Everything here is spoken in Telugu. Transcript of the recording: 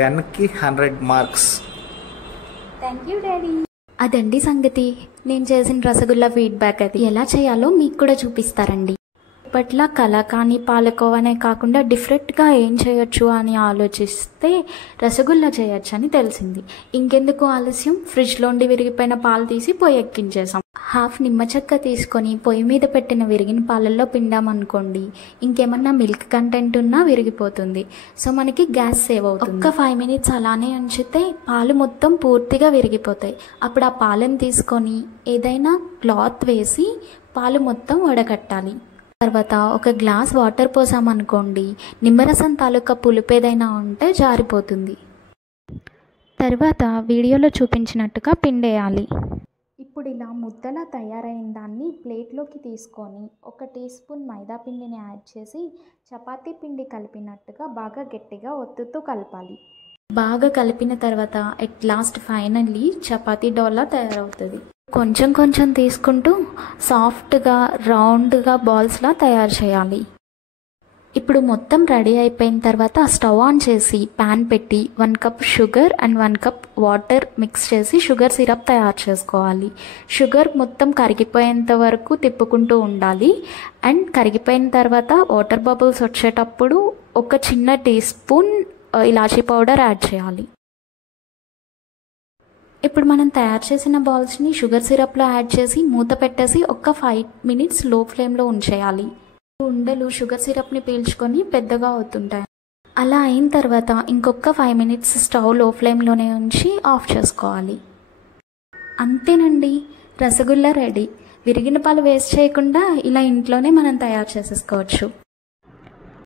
10కి 100 మార్క్స్. Thank you daddy. అదండి సంగతి, నేను చేసిన రసగుల్లా ఫీడ్బ్యాక్. అది ఎలా చేయాలో మీకు కూడా చూపిస్తారండి. ఇప్పట్లా కలాకాని పాలకోవనే కాకుండా డిఫరెంట్గా ఏం చేయొచ్చు అని ఆలోచిస్తే రసగుల్లా చేయొచ్చు అని తెలిసింది. ఇంకెందుకు ఆలస్యం, ఫ్రిడ్జ్లోండి విరిగిపోయిన పాలు తీసి పొయ్యి ఎక్కించేసాం. హాఫ్ నిమ్మ చెక్క తీసుకొని పొయ్యి మీద పెట్టిన విరిగిన పాలల్లో పిండామనుకోండి, ఇంకేమన్నా మిల్క్ కంటెంట్ ఉన్నా విరిగిపోతుంది. సో మనకి గ్యాస్ సేవ్ అవుతుంది. ఒక్క 5 మినిట్స్ అలానే ఉంచితే పాలు మొత్తం పూర్తిగా విరిగిపోతాయి. అప్పుడు ఆ పాలను తీసుకొని ఏదైనా క్లాత్ వేసి పాలు మొత్తం వడగట్టాలి. తర్వాత ఒక గ్లాస్ వాటర్ పోసామనుకోండి, నిమ్మరసం తాలూకా పులుపు ఏదైనా ఉంటే జారిపోతుంది. తర్వాత వీడియోలో చూపించినట్టుగా పిండేయాలి. ఇప్పుడు ఇలా ముద్దలా తయారైన దాన్ని ప్లేట్లోకి తీసుకొని 1 టీ స్పూన్ మైదా పిండిని యాడ్ చేసి చపాతీ పిండి కలిపినట్టుగా బాగా గట్టిగా ఒత్తుతూ కలపాలి. బాగా కలిపిన తర్వాత ఎట్ లాస్ట్ ఫైనల్లీ చపాతీ డోలా తయారవుతుంది. కొంచెం కొంచెం తీసుకుంటూ సాఫ్ట్గా రౌండ్గా బాల్స్లా తయారు చేయాలి. ఇప్పుడు మొత్తం రెడీ అయిపోయిన తర్వాత స్టవ్ ఆన్ చేసి ప్యాన్ పెట్టి 1 cup sugar and 1 cup water mix చేసి షుగర్ సిరప్ తయారు చేసుకోవాలి. షుగర్ మొత్తం కరిగిపోయేంత వరకు తిప్పుకుంటూ ఉండాలి. అండ్ కరిగిపోయిన తర్వాత వాటర్ బబుల్స్ వచ్చేటప్పుడు 1 చిన్న టీ స్పూన్ ఇలాచీ పౌడర్ యాడ్ చేయాలి. ఇప్పుడు మనం తయారు చేసిన బాల్స్ని షుగర్ సిరప్లో యాడ్ చేసి మూత పెట్టేసి 5 మినిట్స్ లో ఫ్లేమ్లో ఉంచేయాలి. ఉండలు షుగర్ సిరప్ని పీల్చుకొని పెద్దగా అవుతుంటాయి. అలా అయిన తర్వాత ఇంకొక 5 మినిట్స్ స్టవ్ లో ఫ్లేమ్లోనే ఉంచి ఆఫ్ చేసుకోవాలి. అంతేనండి, రసగుల్లా రెడీ. విరిగిన పాలు వేస్ట్ చేయకుండా ఇలా ఇంట్లోనే మనం తయారు చేసేసుకోవచ్చు.